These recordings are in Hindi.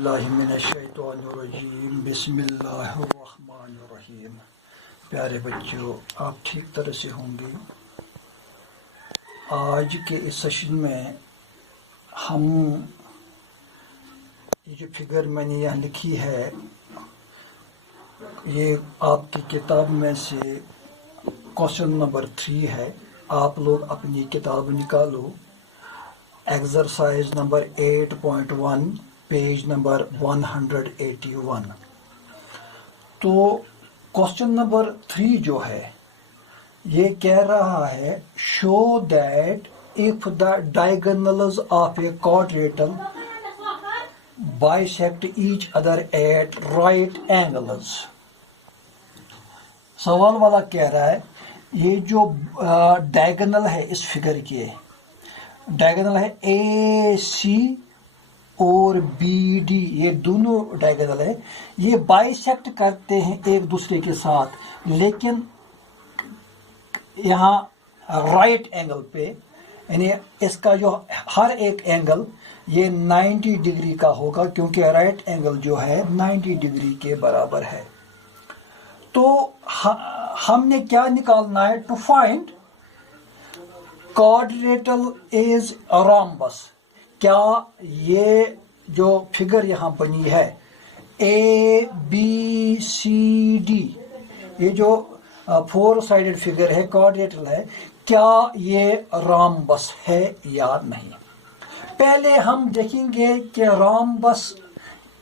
बिस्मिल्लाहिर्रहमानिर्रहीम बिस्मिल्लाहिर्रहमानिर्रहीम। प्यारे बच्चों, आप ठीक तरह से होंगे। आज के इस सेशन में हम ये जो फिगर मैंने यहाँ लिखी है, ये आपकी किताब में से क्वेश्चन नंबर 3 है। आप लोग अपनी किताब निकालो, एक्सरसाइज नंबर 8.1 पेज नंबर 181। तो क्वेश्चन नंबर 3 जो है ये कह रहा है, show that if the diagonals of A quadrilateral bisect each other at right angles. सवाल वाला कह रहा है, ये जो डायगोनल है इस फिगर के, डायगोनल है ए सी और बी डी, ये दोनों डायगोनल है, ये बाइसेक्ट करते हैं एक दूसरे के साथ, लेकिन यहाँ राइट एंगल पे, यानी इसका जो हर एक एंगल ये 90 डिग्री का होगा, क्योंकि राइट एंगल जो है 90 डिग्री के बराबर है। तो हमने क्या निकालना है? To find quadrilateral is rhombus. क्या ये जो फिगर यहाँ बनी है ए बी सी डी, ये जो 4 साइडेड फिगर है, क्वाड्रेटल है, क्या ये रोम्बस है या नहीं? पहले हम देखेंगे कि रोम्बस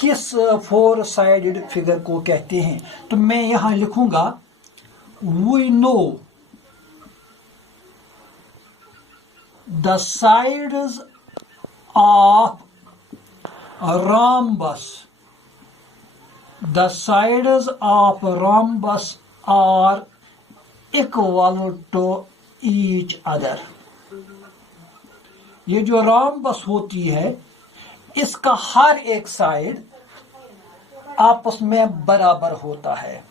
किस 4 साइडेड फिगर को कहते हैं। तो मैं यहाँ लिखूंगा, we know the sides of rhombus. The sides of rhombus are equal to each other. ये जो rhombus होती है, इसका हर एक साइड आपस में बराबर होता है।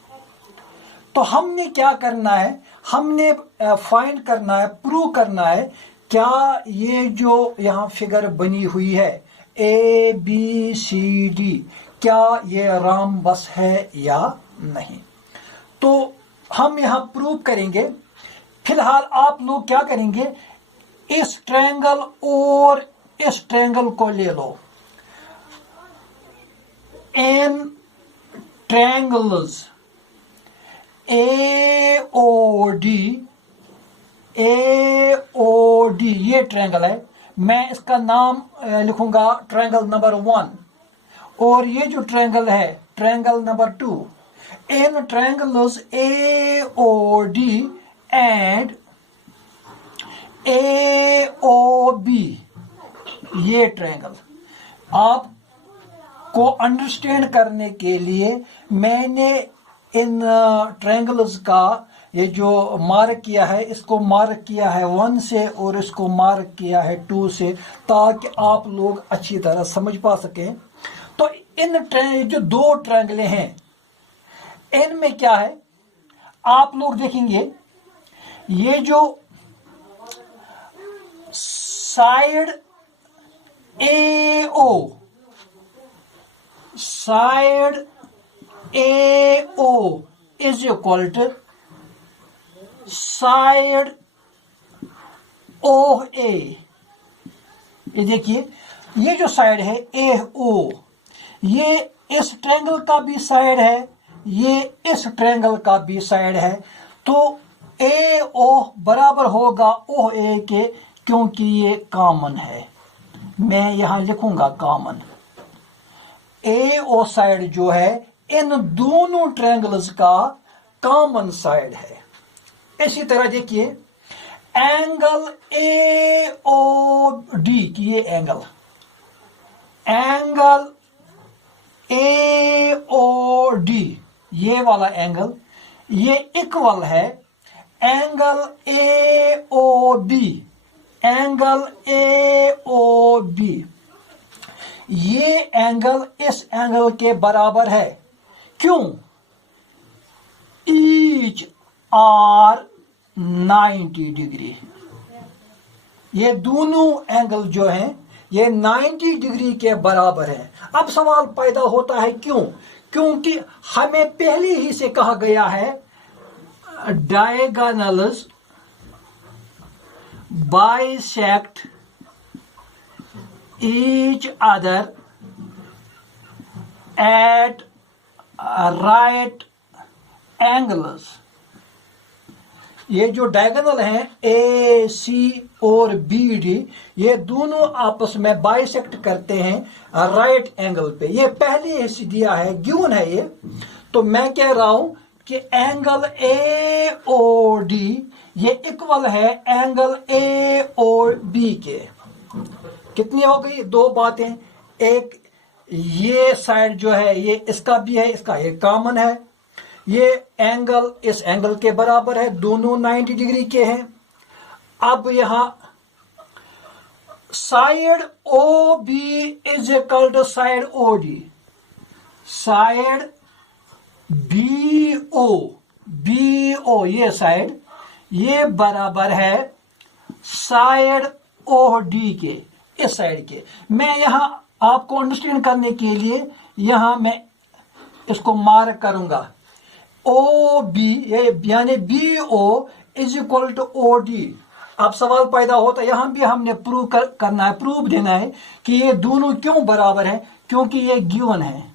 तो हमने क्या करना है? हमने फाइंड करना है, प्रूव करना है, क्या ये जो यहाँ फिगर बनी हुई है ए बी सी डी, क्या ये रोम्बस है या नहीं? तो हम यहाँ प्रूव करेंगे। फिलहाल आप लोग क्या करेंगे, इस ट्रायंगल और इस ट्रायंगल को ले लो। इन triangles A O D, A O D ये ट्रायंगल है, मैं इसका नाम लिखूंगा ट्रायंगल नंबर 1, और ये जो ट्रायंगल है triangle number 2। In triangles A O D and A O B, ये ट्रायंगल आपको अंडरस्टैंड करने के लिए मैंने इन ट्रायंगल्स का ये जो मार्क किया है, इसको मार्क किया है 1 से और इसको मार्क किया है 2 से, ताकि आप लोग अच्छी तरह समझ पा सकें। तो इन जो 2 ट्रायंगलें हैं, इनमें क्या है आप लोग देखेंगे, ये जो side A O, side A O is equal to side O A. ये देखिए, ये जो साइड है ए ओ, ये इस ट्रायंगल का भी साइड है, ये इस ट्रायंगल का भी साइड है। तो ए ओ बराबर होगा ओ ए के, क्योंकि ये कॉमन है। मैं यहां लिखूंगा कॉमन। ए ओ साइड जो है इन दोनों ट्रायंगल्स का कॉमन साइड है। इसी तरह देखिए, एंगल ए ओ डी की ये एंगल ए ओ डी, ये वाला एंगल, ये इक्वल है angle A O B, angle A O B. ये एंगल इस एंगल के बराबर है। क्यों? Each are 90 degree. ये दोनों एंगल जो हैं ये 90 डिग्री के बराबर है। अब सवाल पैदा होता है क्यों? क्योंकि हमें पहले ही से कहा गया है diagonals bisect each other at right angles. ये जो डायगोनल हैं ए सी और बी डी, ये दोनों आपस में बाइसेक्ट करते हैं राइट एंगल पे। ये पहले ही दिया है, गिवन है ये। तो मैं कह रहा हूं कि एंगल ए और डी ये इक्वल है एंगल ए और बी के। कितनी हो गई? दो बातें। एक, ये साइड जो है ये इसका भी है, इसका ये कॉमन है। ये एंगल इस एंगल के बराबर है, दोनों 90 डिग्री के हैं। अब यहां side O B is equal to side O D. Side B O ये साइड ये बराबर है साइड ओ डी के, इस साइड के। मैं यहां आपको अंडरस्टैंड करने के लिए यहां मैं इसको मार्क करूंगा। ओ बी यानी B O is equal to O D. अब सवाल पैदा होता है, यहां भी हमने प्रूव करना है, प्रूफ देना है कि ये दोनों क्यों बराबर है, क्योंकि ये गिवन है।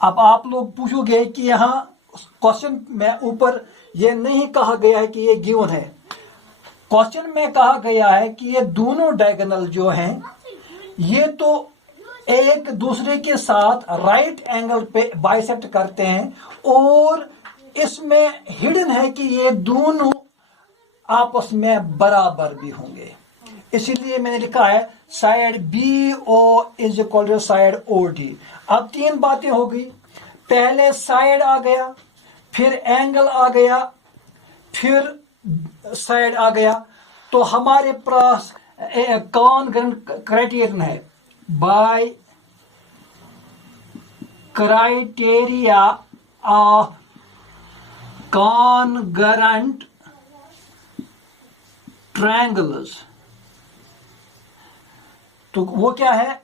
अब आप लोग पूछोगे कि यहां क्वेश्चन में ऊपर ये नहीं कहा गया है कि ये गिवन है। क्वेश्चन में कहा गया है कि ये दोनों डायगोनल जो हैं ये तो एक दूसरे के साथ राइट एंगल पे बाइसेक्ट करते हैं, और इसमें हिडन है कि ये दोनों आपस में बराबर भी होंगे। इसीलिए मैंने लिखा है side B O is equal to side O D. अब तीन बातें हो गई, पहले साइड आ गया, फिर एंगल आ गया, फिर साइड आ गया। तो हमारे पास कॉन्ग्रुएंट क्राइटेरियन है, by criteria of congruent triangles. तो वो क्या है?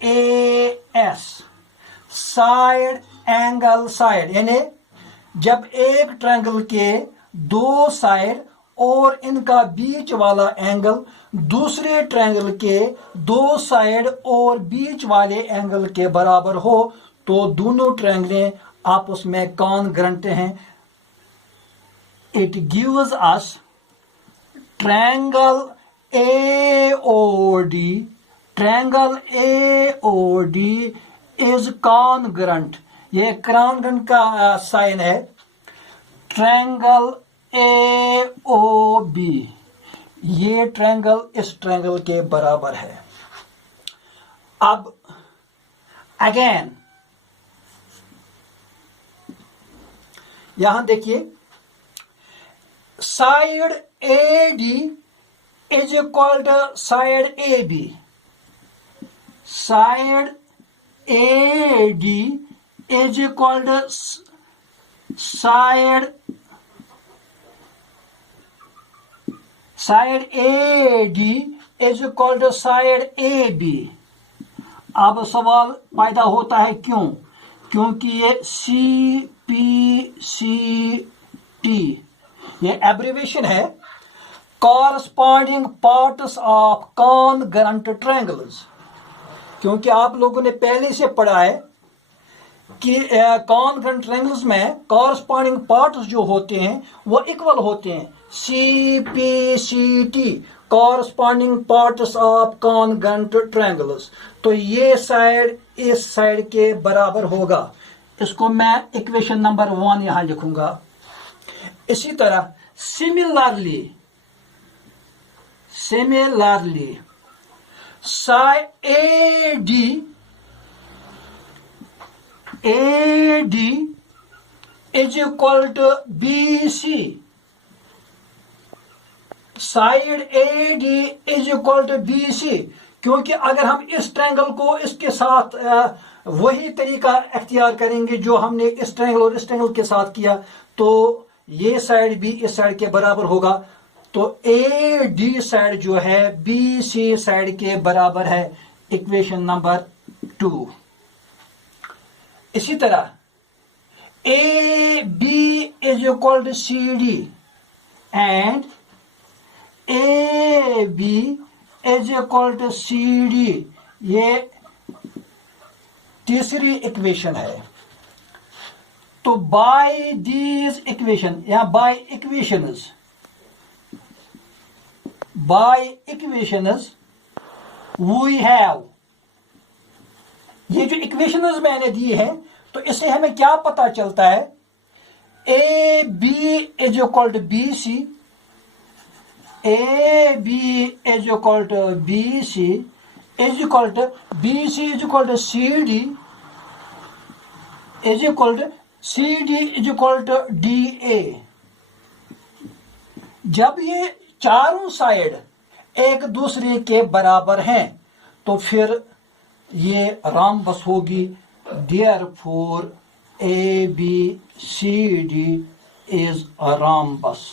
SAS, साइड एंगल साइड, यानी जब एक ट्रायंगल के दो साइड और इनका बीच वाला एंगल दूसरे ट्रायंगल के दो साइड और बीच वाले एंगल के बराबर हो तो दोनों ट्रायंगलें आपस में कॉन्ग्रुएंट हैं। It gives us triangle AOD, triangle AOD is congruent. ये कॉन्ग्रुएंट का साइन है। ट्रायंगल AOB, ये ट्रायंगल इस ट्रायंगल के बराबर है। अब अगेन यहां देखिए, side AD is equal to side AB। Side AD is equal to side AD is equal to side AB। अब सवाल पैदा होता है क्यों? क्योंकि ये CPCT ये एब्रिविएशन है, corresponding parts of congruent triangles. क्योंकि आप लोगों ने पहले से पढ़ा है कि कॉन्ग्रुएंट ट्रायंगल्स में कॉरस्पॉन्डिंग पार्ट्स जो होते हैं वो इक्वल होते हैं। CPCT, corresponding parts of congruent triangles. तो ये साइड इस साइड के बराबर होगा। इसको मैं इक्वेशन नंबर 1 यहां लिखूंगा। इसी तरह similarly side AD is equal to BC। Side AD is equal to BC, क्योंकि अगर हम इस ट्रायंगल को इसके साथ वही तरीका इख्तियार करेंगे जो हमने इस ट्रायंगल और इस ट्रायंगल के साथ किया, तो ये साइड भी इस साइड के बराबर होगा। तो ए डी साइड जो है बी सी साइड के बराबर है, इक्वेशन नंबर 2। इसी तरह A B is equal to C D and A B is equal to C D, ये तीसरी इक्वेशन है। तो बाय दीज इक्वेशन या बाय इक्वेशंस वी हैव, ये जो इक्वेशंस मैंने दी है तो इससे हमें क्या पता चलता है, A B is equal to B C, A B is equal to B C is equal to B C is equal to C D is equal to C D is equal to D A. जब ये चारों साइड एक दूसरे के बराबर हैं तो फिर ये राम्बस होगी, therefore A B C D is a rhombus.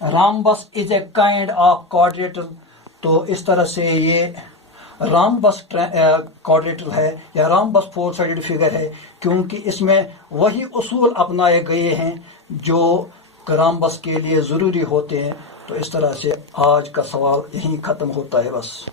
Rhombus is a kind of quadrilateral. तो इस तरह से ये राम्बस क्वाड्रेटर है या राम्बस 4 साइडेड फिगर है, क्योंकि इसमें वही उसूल अपनाए गए हैं जो राम्बस के लिए ज़रूरी होते हैं। तो इस तरह से आज का सवाल यहीं ख़त्म होता है बस।